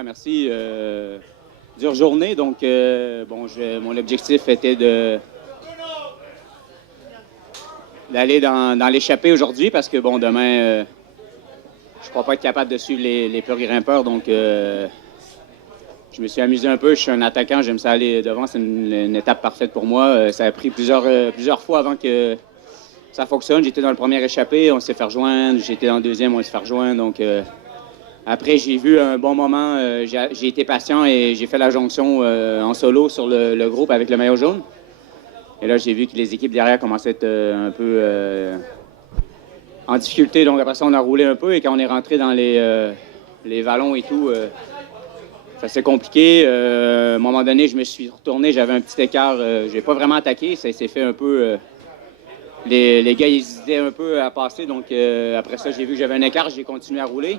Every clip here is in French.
Ouais, merci. Dure journée, donc mon objectif était d'aller dans l'échappée aujourd'hui parce que demain, je ne crois pas être capable de suivre les plus grimpeurs, donc je me suis amusé un peu. Je suis un attaquant, j'aime ça aller devant, c'est une étape parfaite pour moi. Ça a pris plusieurs fois avant que ça fonctionne. J'étais dans le premier échappé, on s'est fait rejoindre. J'étais dans le deuxième, on s'est fait rejoindre. Donc après, j'ai vu un bon moment. J'ai été patient et j'ai fait la jonction en solo sur le groupe avec le maillot jaune. Et là, j'ai vu que les équipes derrière commençaient à être un peu en difficulté. Donc après ça, on a roulé un peu et quand on est rentré dans les vallons et tout, ça s'est compliqué. À un moment donné, je me suis retourné, j'avais un petit écart. J'ai pas vraiment attaqué, ça s'est fait un peu... les gars, ils hésitaient un peu à passer. Donc après ça, j'ai vu que j'avais un écart, j'ai continué à rouler.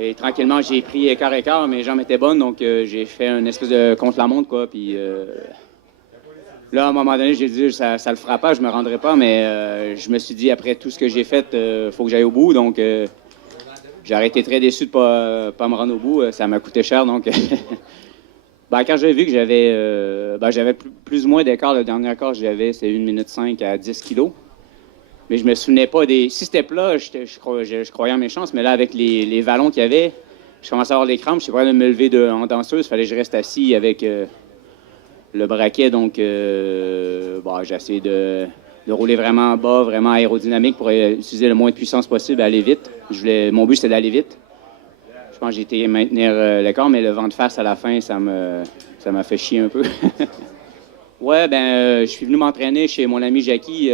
Et tranquillement, j'ai pris écart, mes jambes étaient bonnes, donc j'ai fait une espèce de contre-la-montre, quoi. Puis là, à un moment donné, j'ai dit, ça le fera pas, je me rendrai pas, mais je me suis dit, après tout ce que j'ai fait, faut que j'aille au bout, donc j'ai été très déçu de pas me rendre au bout, ça m'a coûté cher, donc quand j'ai vu que j'avais plus ou moins d'écart, le dernier écart que j'avais, c'est 1 minute 5 à 10 kilos. Mais je me souvenais pas des... Si c'était plat, je croyais en mes chances, mais là, avec les vallons qu'il y avait, je commençais à avoir des crampes. Je suis pas capable de me lever en danseuse. Il fallait que je reste assis avec le braquet. Donc, j'ai essayé de rouler vraiment bas, vraiment aérodynamique pour utiliser le moins de puissance possible, aller vite. Mon but, c'était d'aller vite. Je pense que j'ai été maintenir l'écart, mais le vent de face à la fin, ça m'a fait chier un peu. Ouais, je suis venu m'entraîner chez mon ami Jackie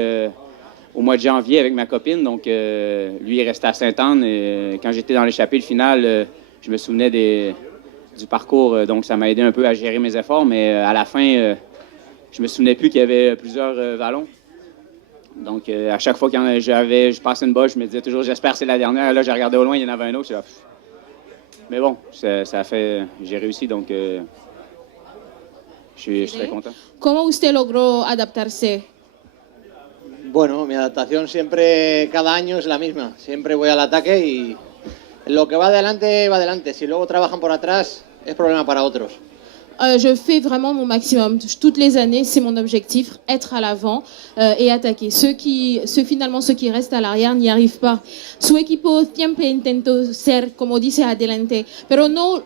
au mois de janvier avec ma copine. Donc, lui, il restait à Sainte-Anne. Et quand j'étais dans l'échappée, le final, je me souvenais du parcours. Donc, ça m'a aidé un peu à gérer mes efforts. Mais à la fin, je me souvenais plus qu'il y avait plusieurs vallons. Donc, à chaque fois que je passais une bosse, je me disais toujours, j'espère que c'est la dernière. Là, j'ai regardé au loin, il y en avait un autre. Mais bon, ça a fait... J'ai réussi, donc je suis très content. ¿Cómo usted logró adaptarse? Bueno, mi adaptación siempre, cada año es la misma. Siempre voy al ataque y lo que va adelante, va adelante. Si luego trabajan por atrás, es problema para otros. Je fais vraiment mon maximum. Toutes les années, c'est mon objectif, être à l'avant et attaquer. Ceux qui restent à l'arrière n'y arrivent pas. Su equipo siempre intentó ser, como dice, adelante, pero no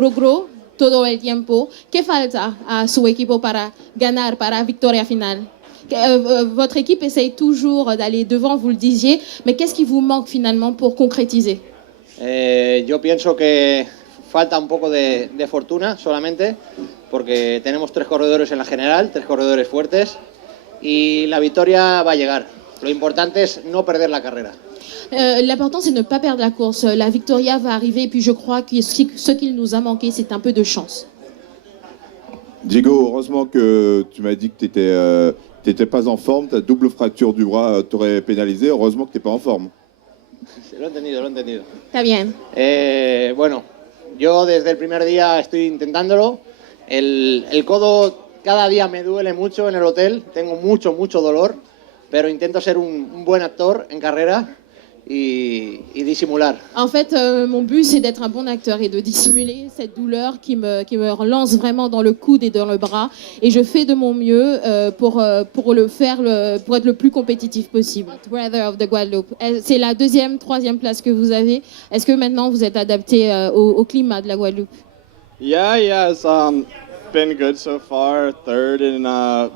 logró todo el tiempo. ¿Qué falta a su equipo para ganar, para victoria final? Votre équipe essaye toujours d'aller devant, vous le disiez, mais qu'est-ce qui vous manque finalement pour concrétiser? Yo pienso que falta un poco de fortuna solamente, porque tenemos 3 corredores en la general, 3 corredores fuertes, y la victoria va a llegar. Lo importante es no perder la carrera. L'important, c'est de ne pas perdre la course. La victoria va arriver, et puis je crois que ce qu'il nous a manqué, c'est un peu de chance. Diego, heureusement que tu m'as dit que tu n'étais pas en forme, ta double fracture du bras t'aurait pénalisé, heureusement que tu n'es pas en forme. Lo he entendido. Está bien. Bueno, yo desde el primer día estoy intentándolo. El codo cada día me duele mucho en el hotel, tengo mucho dolor, pero intento ser un buen actor en carrera y disimular. En fait, mon but, c'est d'être un bon acteur et de dissimuler cette douleur qui me relance vraiment dans le coude et dans le bras. Et je fais de mon mieux pour être le plus compétitif possible. Brother of the Guadeloupe. C'est la 2e, 3e place que vous avez. Est-ce que maintenant vous êtes adapté au climat de la Guadeloupe? Yeah, it's been good so far. 3rd in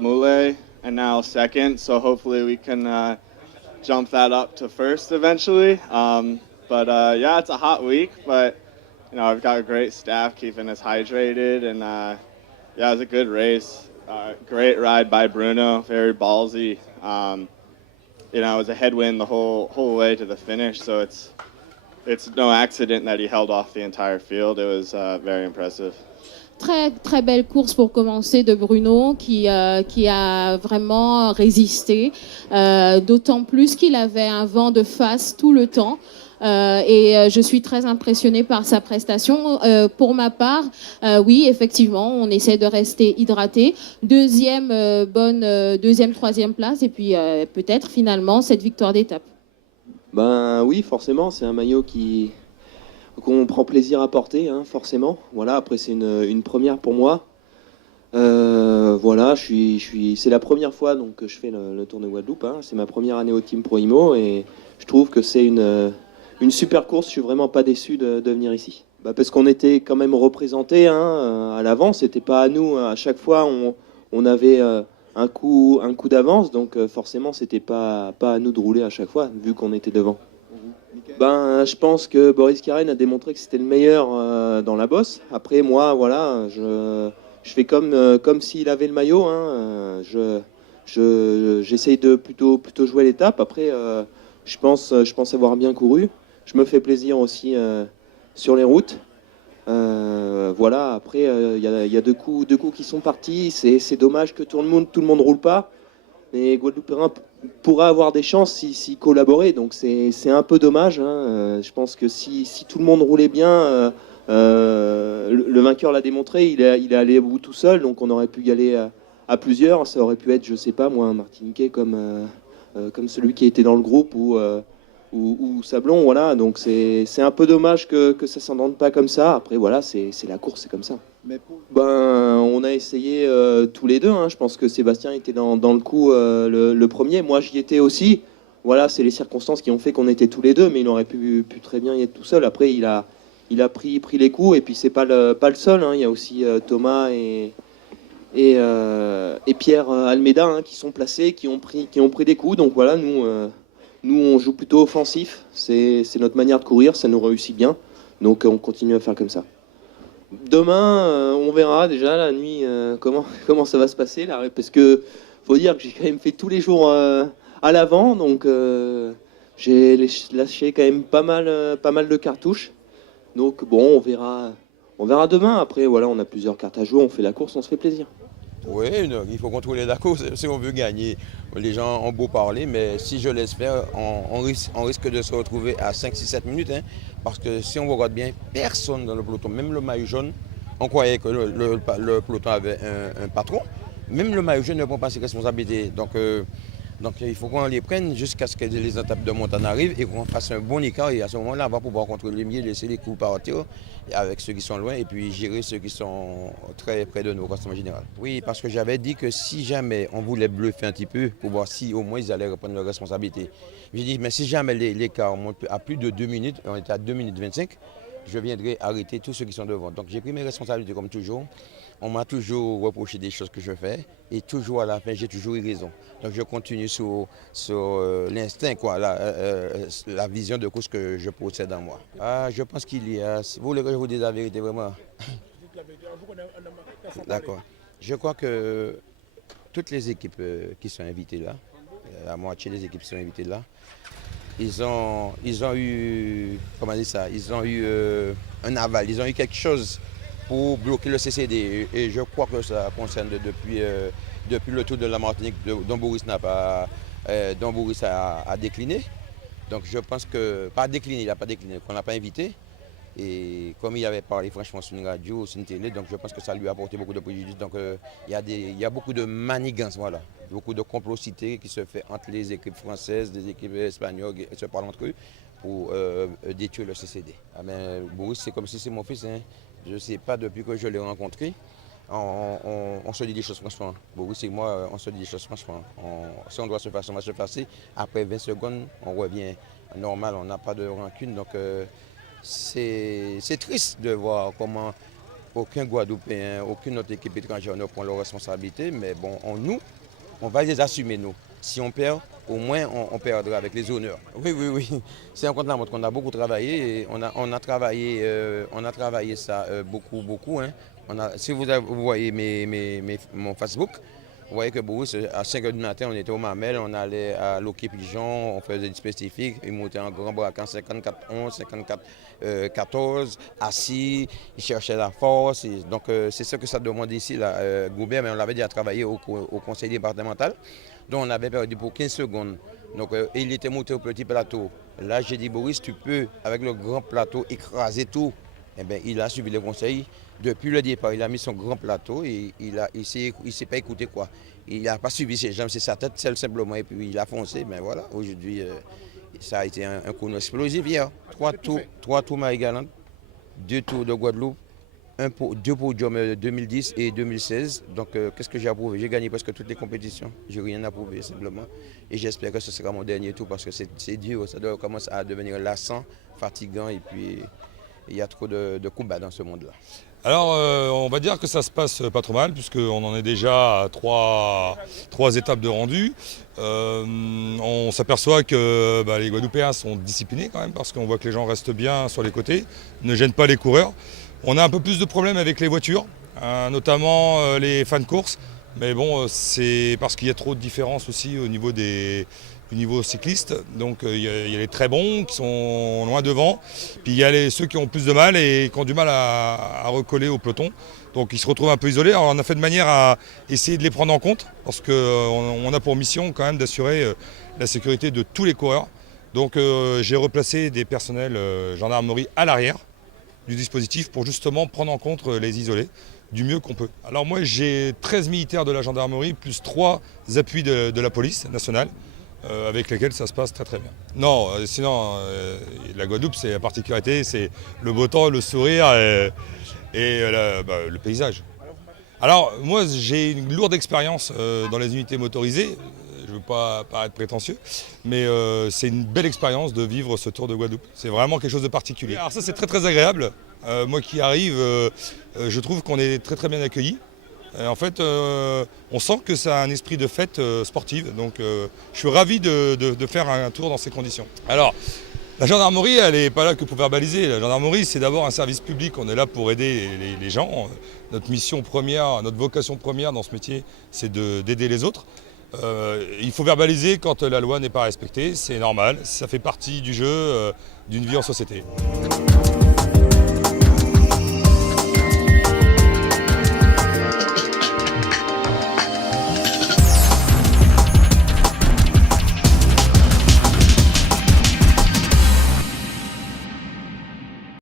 Moulay and now 2nd. So hopefully we can jump that up to 1st eventually. Yeah, it's a hot week, but I've got a great staff keeping us hydrated, and yeah, it was a good race. Great ride by Bruno, very ballsy. It was a headwind the whole way to the finish, so it's no accident that he held off the entire field. It was very impressive. Très, très belle course pour commencer de Bruno qui a vraiment résisté, d'autant plus qu'il avait un vent de face tout le temps. Et je suis très impressionnée par sa prestation. Pour ma part, oui, effectivement, on essaie de rester hydraté. Deuxième, 3e place, et puis peut-être finalement cette victoire d'étape. Oui, forcément, c'est un maillot qui... qu'on prend plaisir à porter, hein, forcément. Voilà, après c'est une première pour moi. Voilà, c'est la première fois donc, que je fais le Tour de Guadeloupe. Hein. C'est ma première année au Team Pro Imo et je trouve que c'est une super course. Je suis vraiment pas déçu de venir ici. Parce qu'on était quand même représentés hein, à l'avant. C'était pas à nous. À chaque fois, on avait un coup d'avance. Donc forcément, c'était pas à nous de rouler à chaque fois, vu qu'on était devant. Je pense que Boris Karen a démontré que c'était le meilleur dans la bosse. Après, moi, voilà, je fais comme s'il avait le maillot. Hein. J'essaye de plutôt jouer l'étape. Après, je pense avoir bien couru. Je me fais plaisir aussi sur les routes. Voilà. Après, il y a deux coups qui sont partis. C'est dommage que tout le monde roule pas. Mais Guadeloupéen pourra avoir des chances s'il collaborait. Donc c'est un peu dommage. Hein. Je pense que si tout le monde roulait bien. Le vainqueur l'a démontré, il est allé au bout tout seul, donc on aurait pu y aller à plusieurs. Ça aurait pu être, je sais pas moi, un Martiniquais comme celui qui était dans le groupe ou Sablon, voilà. Donc c'est un peu dommage que ça s'entende pas comme ça. Après voilà, c'est la course, c'est comme ça. On a essayé tous les deux. Hein. Je pense que Sébastien était dans le coup le premier. Moi j'y étais aussi. Voilà, c'est les circonstances qui ont fait qu'on était tous les deux, mais il aurait pu très bien y être tout seul. Après il a pris les coups et puis c'est pas le seul. Hein. Il y a aussi Thomas et Pierre Almeida hein, qui sont placés, qui ont pris des coups. Donc voilà, nous on joue plutôt offensif. C'est notre manière de courir, ça nous réussit bien. Donc on continue à faire comme ça. Demain, on verra déjà la nuit comment ça va se passer là, parce que faut dire que j'ai quand même fait tous les jours à l'avant, donc j'ai lâché quand même pas mal de cartouches. Donc bon, on verra demain. Après, voilà, on a plusieurs cartes à jouer, on fait la course, on se fait plaisir. Oui, il faut contrôler la course si on veut gagner. Les gens ont beau parler, mais si je laisse faire, on risque de se retrouver à 5, 6, 7 minutes. Hein, parce que si on regarde bien, personne dans le peloton, même le maillot jaune, on croyait que le peloton avait un patron. Même le maillot jaune ne prend pas ses responsabilités. Donc il faut qu'on les prenne jusqu'à ce que les étapes de montagne arrivent et qu'on fasse un bon écart. Et à ce moment-là, on va pouvoir contrôler mieux, laisser les coups partir avec ceux qui sont loin et puis gérer ceux qui sont très près de nous, en général. Oui, parce que j'avais dit que si jamais on voulait bluffer un petit peu pour voir si au moins ils allaient reprendre leurs responsabilités. J'ai dit, mais si jamais l'écart monte à plus de 2 minutes, on était à 2 minutes 25, je viendrai arrêter tous ceux qui sont devant. Donc j'ai pris mes responsabilités comme toujours. On m'a toujours reproché des choses que je fais et toujours à la fin, j'ai toujours eu raison. Donc je continue sur l'instinct, quoi, la vision de course que je possède en moi. Je pense qu'il y a... Vous voulez que je vous dise la vérité vraiment? D'accord. Je crois que toutes les équipes qui sont invitées là, la moitié des équipes qui sont invitées là, ils ont eu, comment dire ça, ils ont eu un aval, ils ont eu quelque chose pour bloquer le CCD. Et je crois que ça concerne depuis le Tour de la Martinique dont Boris a décliné. Donc je pense que, pas décliné, il n'a pas décliné, qu'on n'a pas invité. Et comme il avait parlé franchement sur une radio, sur une télé, donc je pense que ça lui a apporté beaucoup de préjudice. Donc il y a beaucoup de manigances, voilà, beaucoup de complocité qui se fait entre les équipes françaises, les équipes espagnoles, qui se parlent entre eux pour détruire le CCD. Boris, c'est comme si c'est mon fils, hein. Je ne sais pas, depuis que je l'ai rencontré, on se dit des choses franchement. Boris et moi, on se dit des choses franchement. Si on doit se faire, on va se faire. Après 20 secondes, on revient normal, on n'a pas de rancune. Donc c'est triste de voir comment aucun Guadeloupéen, aucune autre équipe étrangère ne prend leurs responsabilités. Mais bon, on va les assumer, nous. Si on perd, au moins on perdra avec les honneurs. Oui. C'est un contre-la-montre qu'on a beaucoup travaillé. Et on a travaillé ça beaucoup. Hein. Si vous voyez mon Facebook, vous voyez que Boris, à 5 h du matin, on était au Mamel, on allait à Loquet Pigeon, on faisait des spécifiques, il montait en grand braquant 54-11, 54-14, assis, il cherchait la force. Donc c'est ce que ça demande ici, Goubert, mais on l'avait déjà travaillé au conseil départemental. Donc on avait perdu pour 15 secondes. Donc il était monté au petit plateau. Là j'ai dit Boris, tu peux avec le grand plateau écraser tout. Eh bien, il a suivi les conseils. Depuis le départ, il a mis son grand plateau et il ne s'est pas écouté quoi. Il n'a pas suivi ses jambes, c'est sa tête simplement et puis il a foncé. Mais voilà, aujourd'hui, ça a été un coup explosif hier. 3 tours Marie-Galante, 2 tours de Guadeloupe, 2 podiums 2010 et 2016. Donc qu'est-ce que j'ai approuvé? J'ai gagné presque toutes les compétitions. J'ai rien approuvé simplement. Et j'espère que ce sera mon dernier tour parce que c'est dur, ça doit commencer à devenir lassant, fatigant et puis il y a trop de combats dans ce monde-là. Alors on va dire que ça se passe pas trop mal puisqu'on en est déjà à trois étapes de rendu. On s'aperçoit que les Guadeloupéens sont disciplinés quand même parce qu'on voit que les gens restent bien sur les côtés, ne gênent pas les coureurs. On a un peu plus de problèmes avec les voitures, notamment les fans de course. Mais bon, c'est parce qu'il y a trop de différences aussi au niveau du niveau cycliste. Donc il y a les très bons qui sont loin devant. Puis il y a ceux qui ont plus de mal et qui ont du mal à recoller au peloton. Donc ils se retrouvent un peu isolés. Alors on a fait de manière à essayer de les prendre en compte parce qu'on a pour mission quand même d'assurer la sécurité de tous les coureurs. Donc j'ai replacé des personnels gendarmerie à l'arrière du dispositif pour justement prendre en compte les isolés du mieux qu'on peut. Alors moi j'ai 13 militaires de la gendarmerie plus 3 appuis de la police nationale avec lesquels ça se passe très très bien. Non, sinon la Guadeloupe c'est la particularité, c'est le beau temps, le sourire et le paysage. Alors moi j'ai une lourde expérience dans les unités motorisées. Je ne veux pas paraître prétentieux, mais c'est une belle expérience de vivre ce Tour de Guadeloupe. C'est vraiment quelque chose de particulier. Alors ça c'est très très agréable. Moi qui arrive, je trouve qu'on est très très bien accueillis. En fait, on sent que ça a un esprit de fête sportive. Donc je suis ravi de faire un tour dans ces conditions. Alors, la gendarmerie, elle n'est pas là que pour verbaliser. La gendarmerie, c'est d'abord un service public. On est là pour aider les gens. Notre mission première, notre vocation première dans ce métier, c'est d'aider les autres. Il faut verbaliser quand la loi n'est pas respectée, c'est normal, ça fait partie du jeu d'une vie en société.